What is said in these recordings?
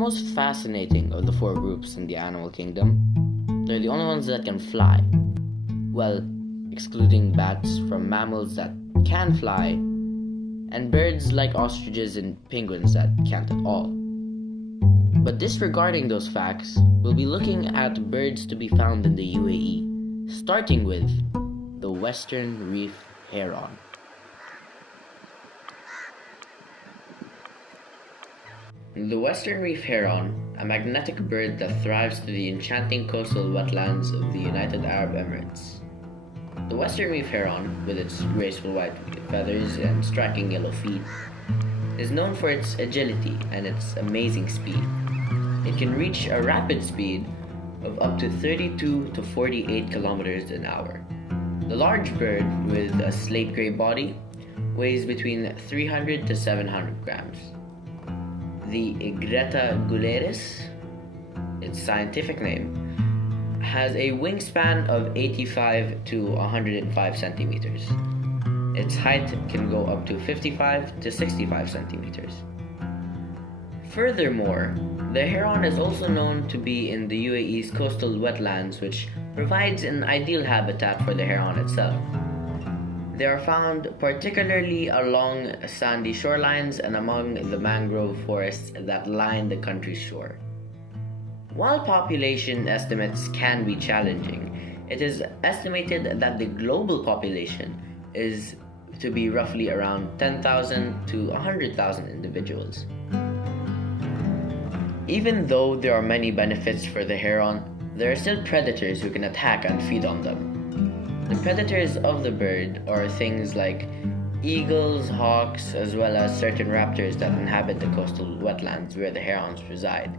most fascinating of the four groups in the animal kingdom. They're the only ones that can fly. Well, excluding bats from mammals that can fly, and birds like ostriches and penguins that can't at all. But disregarding those facts, we'll be looking at birds to be found in the UAE, starting with the Western Reef Heron. The Western Reef Heron, a magnetic bird that thrives to the enchanting coastal wetlands of the United Arab Emirates. The Western Reef Heron, with its graceful white feathers and striking yellow feet, is known for its agility and its amazing speed. It can reach a rapid speed of up to 32 to 48 kilometers an hour. The large bird, with a slate gray body, weighs between 300 to 700 grams. The Egretta gularis, its scientific name, has a wingspan of 85 to 105 centimeters. Its height can go up to 55 to 65 centimeters. Furthermore, the heron is also known to be in the UAE's coastal wetlands, which provides an ideal habitat for the heron itself. They are found particularly along sandy shorelines and among the mangrove forests that line the country's shore. While population estimates can be challenging, it is estimated that the global population is to be roughly around 10,000 to 100,000 individuals. Even though there are many benefits for the heron, there are still predators who can attack and feed on them. The predators of the bird are things like eagles, hawks, as well as certain raptors that inhabit the coastal wetlands where the herons reside.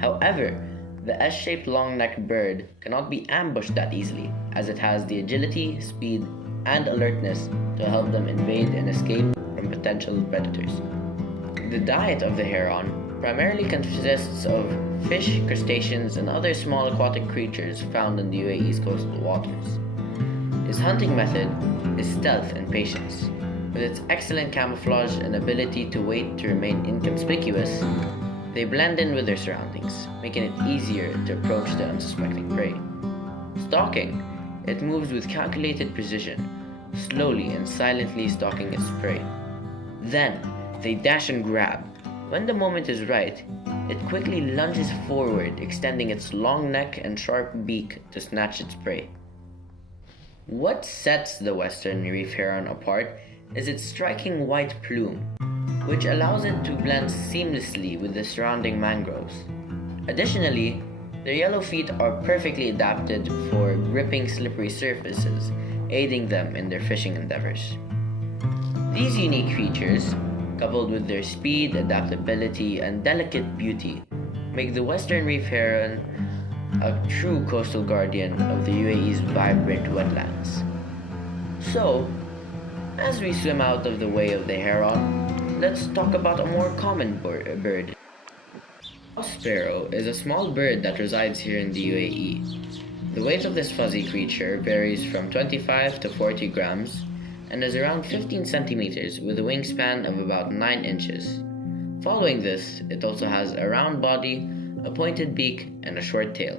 However, the S-shaped long-necked bird cannot be ambushed that easily, as it has the agility, speed, and alertness to help them invade and escape from potential predators. The diet of the heron primarily consists of fish, crustaceans, and other small aquatic creatures found in the UAE's coastal waters. His hunting method is stealth and patience. With its excellent camouflage and ability to wait to remain inconspicuous, they blend in with their surroundings, making it easier to approach the unsuspecting prey. Stalking, it moves with calculated precision, slowly and silently stalking its prey. Then, they dash and grab. When the moment is right, it quickly lunges forward, extending its long neck and sharp beak to snatch its prey. What sets the Western Reef Heron apart is its striking white plume, which allows it to blend seamlessly with the surrounding mangroves. Additionally, their yellow feet are perfectly adapted for gripping slippery surfaces, aiding them in their fishing endeavors. These unique features, coupled with their speed, adaptability, and delicate beauty, make the Western Reef Heron a true coastal guardian of the UAE's vibrant wetlands. So, as we swim out of the way of the heron, let's talk about a more common bird. House sparrow is a small bird that resides here in the UAE. The weight of this fuzzy creature varies from 25 to 40 grams and is around 15 centimeters with a wingspan of about 9 inches. Following this, it also has a round body, a pointed beak, and a short tail.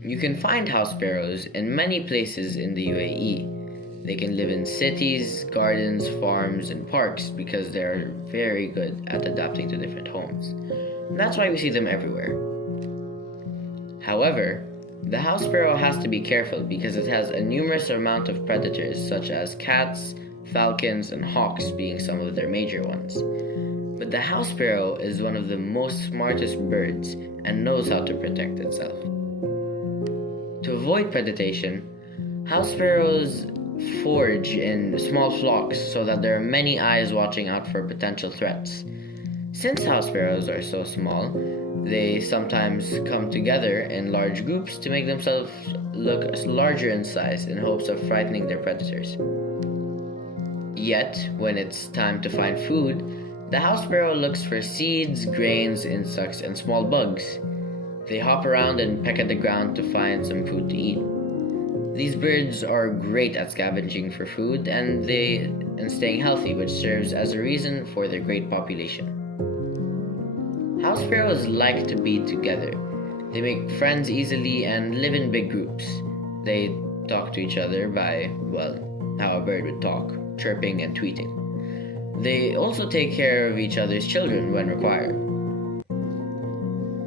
You can find house sparrows in many places in the UAE. They can live in cities, gardens, farms, and parks because they are very good at adapting to different homes. And that's why we see them everywhere. However, the house sparrow has to be careful because it has a numerous amount of predators such as cats, falcons, and hawks being some of their major ones. But the house sparrow is one of the most smartest birds and knows how to protect itself. To avoid predation, house sparrows forage in small flocks so that there are many eyes watching out for potential threats. Since house sparrows are so small, they sometimes come together in large groups to make themselves look larger in size in hopes of frightening their predators. Yet, when it's time to find food, the house sparrow looks for seeds, grains, insects, and small bugs. They hop around and peck at the ground to find some food to eat. These birds are great at scavenging for food and staying healthy, which serves as a reason for their great population. House sparrows like to be together. They make friends easily and live in big groups. They talk to each other by, well, how a bird would talk, chirping and tweeting. They also take care of each other's children when required.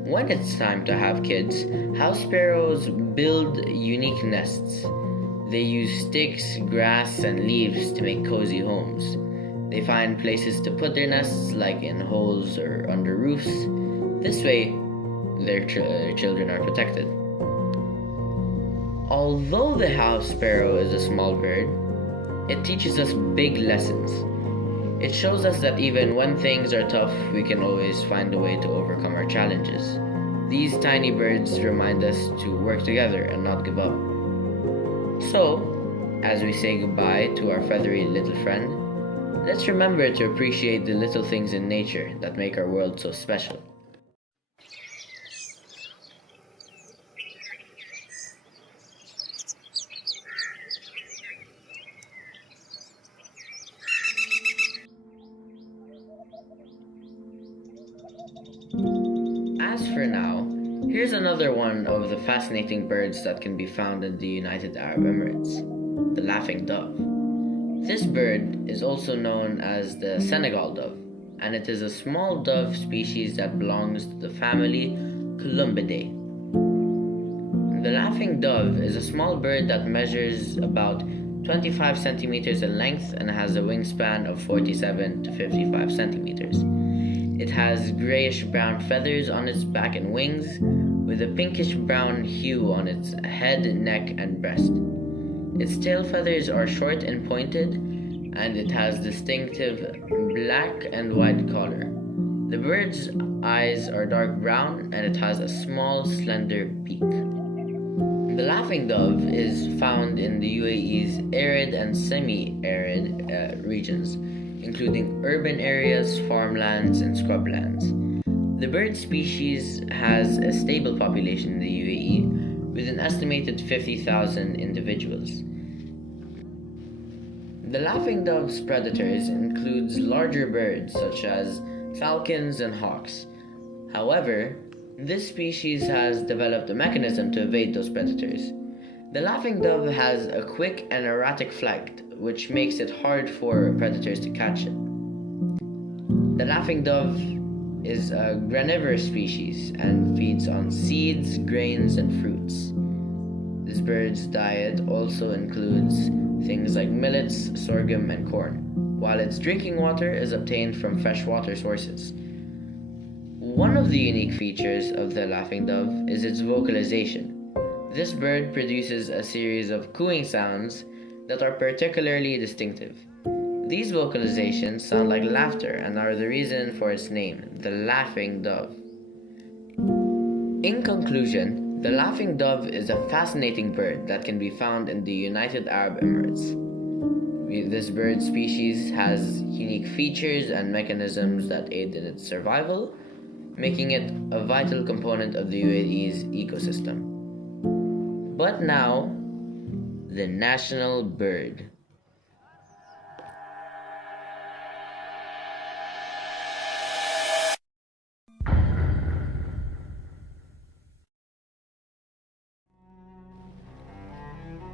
When it's time to have kids, house sparrows build unique nests. They use sticks, grass, and leaves to make cozy homes. They find places to put their nests, like in holes or under roofs. This way, their children are protected. Although the house sparrow is a small bird, it teaches us big lessons. It shows us that even when things are tough, we can always find a way to overcome our challenges. These tiny birds remind us to work together and not give up. So, as we say goodbye to our feathery little friend, let's remember to appreciate the little things in nature that make our world so special. As for now, here's another one of the fascinating birds that can be found in the United Arab Emirates, the laughing dove. This bird is also known as the Senegal dove, and it is a small dove species that belongs to the family Columbidae. The laughing dove is a small bird that measures about 25 centimeters in length and has a wingspan of 47 to 55 centimeters. It has grayish-brown feathers on its back and wings, with a pinkish-brown hue on its head, neck, and breast. Its tail feathers are short and pointed, and it has distinctive black and white color. The bird's eyes are dark brown, and it has a small, slender beak. The laughing dove is found in the UAE's arid and semi-arid regions, including urban areas, farmlands, and scrublands. The bird species has a stable population in the UAE, with an estimated 50,000 individuals. The laughing dove's predators includes larger birds such as falcons and hawks. However, this species has developed a mechanism to evade those predators. The laughing dove has a quick and erratic flight, which makes it hard for predators to catch it. The laughing dove is a granivorous species and feeds on seeds, grains, and fruits. This bird's diet also includes things like millets, sorghum, and corn, while its drinking water is obtained from freshwater sources. One of the unique features of the laughing dove is its vocalization. This bird produces a series of cooing sounds that are particularly distinctive. These vocalizations sound like laughter and are the reason for its name, the laughing dove. In conclusion, the laughing dove is a fascinating bird that can be found in the United Arab Emirates. This bird species has unique features and mechanisms that aid in its survival, making it a vital component of the UAE's ecosystem. But now, the national bird.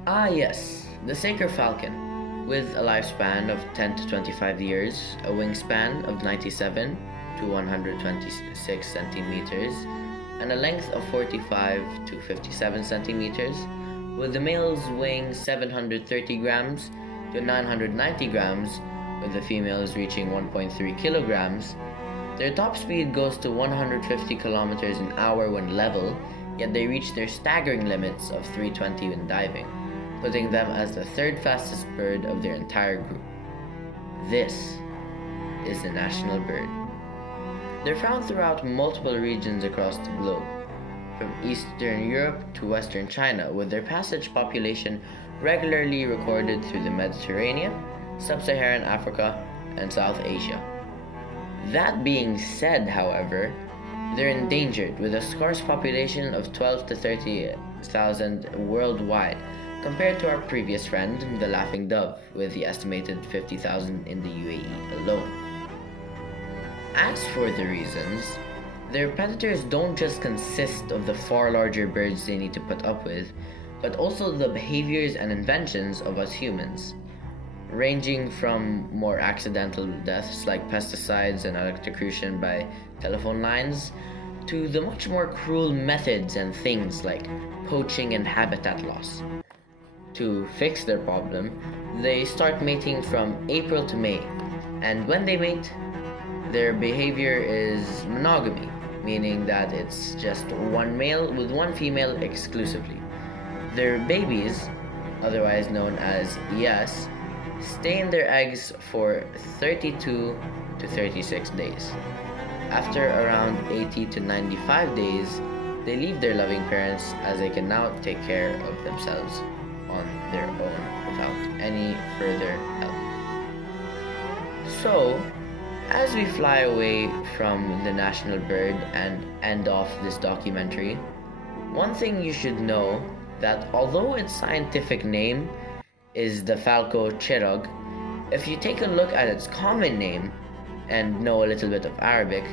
Ah yes, the Saker falcon, with a lifespan of 10 to 25 years, a wingspan of 97 to 126 centimeters, and a length of 45 to 57 centimeters, with the males weighing 730 grams to 990 grams, with the females reaching 1.3 kilograms. Their top speed goes to 150 kilometers an hour when level, yet they reach their staggering limits of 320 when diving, putting them as the third fastest bird of their entire group. This is the national bird. They're found throughout multiple regions across the globe, from Eastern Europe to Western China, with their passage population regularly recorded through the Mediterranean, Sub-Saharan Africa, and South Asia. That being said, however, they're endangered, with a scarce population of 12 to 30,000 worldwide, compared to our previous friend, the laughing dove, with the estimated 50,000 in the UAE alone. As for the reasons, Their predators don't just consist of the far larger birds they need to put up with, but also the behaviors and inventions of us humans, ranging from more accidental deaths like pesticides and electrocution by telephone lines, to the much more cruel methods and things like poaching and habitat loss. To fix their problem, they start mating from April to May, and when they mate, their behavior is monogamy, meaning that it's just one male with one female exclusively. Their babies, otherwise known as ES, stay in their eggs for 32 to 36 days. After around 80 to 95 days, they leave their loving parents as they can now take care of themselves on their own without any further help. So, as we fly away from the national bird and end off this documentary, one thing you should know that although its scientific name is the falco chirag, if you take a look at its common name and know a little bit of Arabic,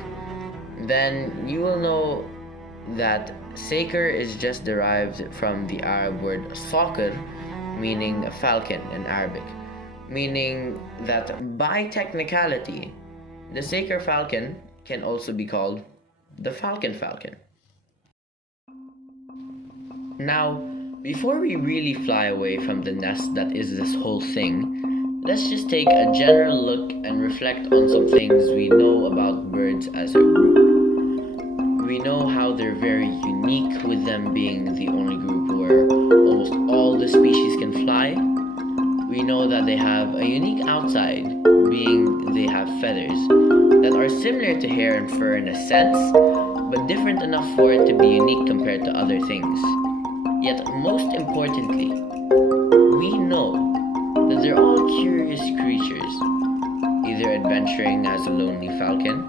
then you will know that saker is just derived from the Arab word saqir, meaning a falcon in Arabic, meaning that by technicality, the saker falcon can also be called the falcon. Now, before we really fly away from the nest that is this whole thing, let's just take a general look and reflect on some things we know about birds as a group. We know how they're very unique, with them being the only group where almost all the species can fly. We know that they have a unique outside, being they have feathers that are similar to hair and fur in a sense, but different enough for it to be unique compared to other things. Yet most importantly, we know that they're all curious creatures, either adventuring as a lonely falcon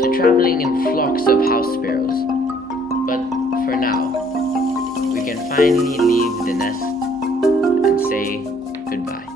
to traveling in flocks of house sparrows. But for now, we can finally leave the nest and say goodbye.